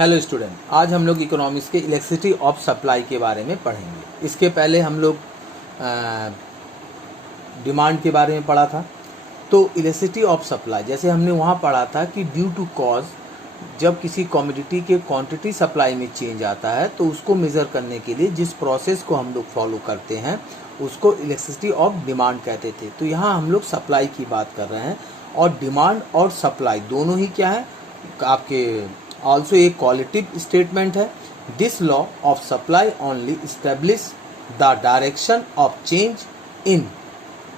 Hello student, आज हम लोग इकोनॉमिक्स के इलेक्ट्रिसिटी ऑफ सप्लाई के बारे में पढ़ेंगे। इसके पहले हम लोग डिमांड के बारे में पढ़ा था। तो इलेक्ट्रिसिटी ऑफ सप्लाई जैसे हमने वहाँ पढ़ा था कि ड्यू टू कॉज जब किसी कमोडिटी के क्वांटिटी सप्लाई में चेंज आता है तो उसको मेज़र करने के लिए जिस प्रोसेस को हम लोग फॉलो करते हैं उसको इलेक्ट्रिसिटी ऑफ डिमांड कहते थे। तो यहाँ हम लोग सप्लाई की बात कर रहे हैं और डिमांड और सप्लाई दोनों ही क्या है आपके ऑल्सो एक क्वालिटिव स्टेटमेंट है। This law of supply only establish the direction of change in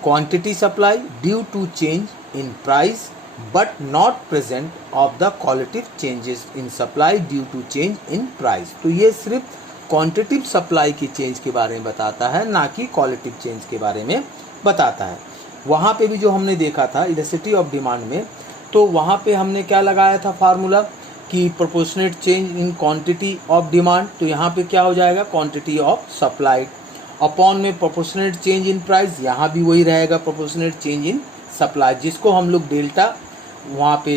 quantity supply due to change in price but not present of the qualitative changes in supply due to change in price. तो ये सिर्फ quantitative supply की change के बारे में बताता है, ना कि क्वालिटिव चेंज के बारे में बताता है। वहाँ पे भी जो हमने देखा था इलेक्ट्रिसिटी ऑफ डिमांड में, तो वहाँ पे हमने क्या लगाया था फार्मूला कि proportionate change in quantity of demand. तो यहाँ पे क्या हो जाएगा, क्वांटिटी ऑफ सप्लाई अपॉन में प्रोपोर्शनेट चेंज इन प्राइस, यहाँ भी वही रहेगा प्रोपोर्शनेट चेंज इन सप्लाई, जिसको हम लोग डेल्टा वहाँ पे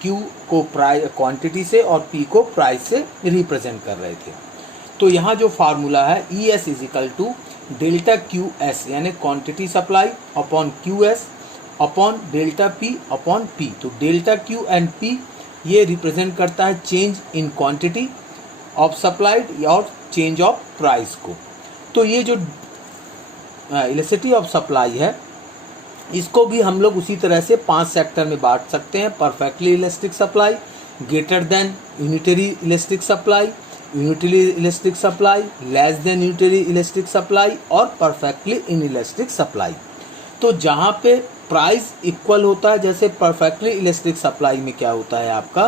Q को प्राइस क्वांटिटी से और P को प्राइस से रिप्रेजेंट कर रहे थे। तो यहाँ जो फार्मूला है ES is equal to delta QS यानी quantity supply upon QS upon delta P upon P। तो डेल्टा Q एंड P ये रिप्रेजेंट करता है change in quantity of supplied और चेंज ऑफ प्राइस को। तो ये जो इलेक्ट्रिसिटी ऑफ सप्लाई है इसको भी हम लोग उसी तरह से 5 सेक्टर में बांट सकते हैं। Perfectly electric supply, greater than unitary electric supply, unitary electric supply, less than unitary electric supply और परफेक्टली इनइलेक्ट्रिक सप्लाई। तो जहाँ पे प्राइस इक्वल होता है, जैसे परफेक्टली इलेक्ट्रिक सप्लाई में क्या होता है आपका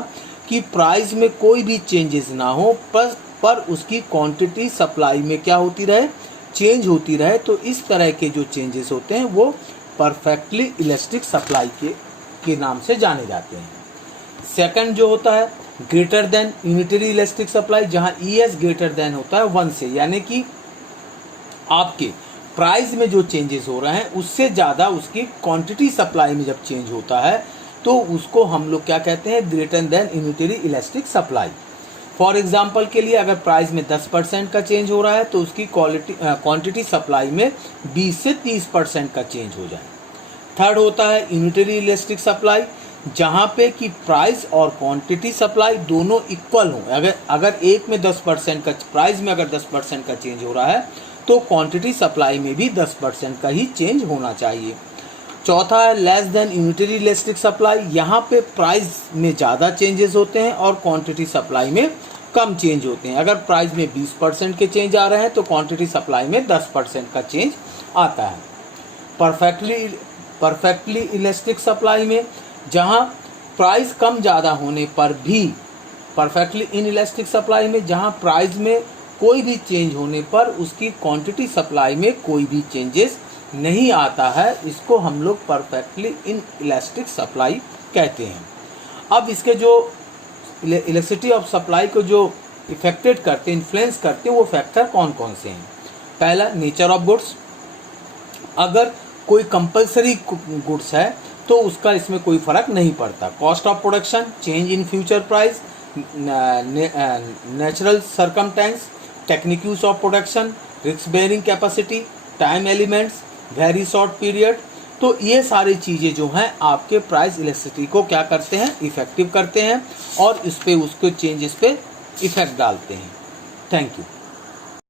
कि प्राइस में कोई भी चेंजेस ना हो पर उसकी क्वांटिटी सप्लाई में क्या होती रहे, चेंज होती रहे। तो इस तरह के जो चेंजेस होते हैं वो परफेक्टली इलेक्ट्रिक सप्लाई के नाम से जाने जाते हैं। सेकंड जो होता है greater than unitary electric supply, जहां ES ग्रेटर देन होता है 1 से, यानी कि आपके प्राइस में जो चेंजेस हो रहे हैं उससे ज़्यादा उसकी क्वांटिटी सप्लाई में जब चेंज होता है तो उसको हम लोग क्या कहते हैं, greater than unitary electric supply. For example के लिए अगर प्राइस में 10% का चेंज हो रहा है तो उसकी क्वांटिटी सप्लाई में 20 से 30% का चेंज हो जाए। थर्ड होता है यूनिटरी इलेक्ट्रिक सप्लाई, जहाँ पे कि प्राइस और क्वांटिटी सप्लाई दोनों इक्वल हो। अगर एक में 10% का प्राइस में अगर 10% का चेंज हो रहा है तो क्वांटिटी सप्लाई में भी 10% का ही चेंज होना चाहिए। चौथा है less than unitary electric supply, यहाँ पे प्राइस में ज़्यादा चेंजेस होते हैं और क्वांटिटी सप्लाई में कम चेंज होते हैं। अगर प्राइस में 20% के चेंज आ रहे हैं तो क्वांटिटी सप्लाई में 10% का चेंज आता है। परफेक्टली इलेक्ट्रिक सप्लाई में जहाँ प्राइस कम ज़्यादा होने पर भी, परफेक्टली इनइलेक्ट्रिक सप्लाई में जहाँ प्राइस में कोई भी चेंज होने पर उसकी क्वांटिटी सप्लाई में कोई भी चेंजेस नहीं आता है, इसको हम लोग परफेक्टली इनइलेक्ट्रिक सप्लाई कहते हैं। अब इसके जो इलेक्ट्रिसिटी ऑफ सप्लाई को जो इफेक्टेड करते हैं, इन्फ्लुएंस करते हैं, वो फैक्टर कौन कौन से हैं। पहला नेचर ऑफ गुड्स, अगर कोई कंपलसरी गुड्स है तो उसका इसमें कोई फर्क नहीं पड़ता। Cost of production, change in future price, natural circumstances, techniques of production, risk bearing capacity, time elements, very short period. तो ये सारी चीज़ें जो हैं आपके प्राइस इलेक्ट्रिसिटी को क्या करते हैं, इफेक्टिव करते हैं और इस पे उसके चेंजेस पे इफेक्ट डालते हैं। Thank you.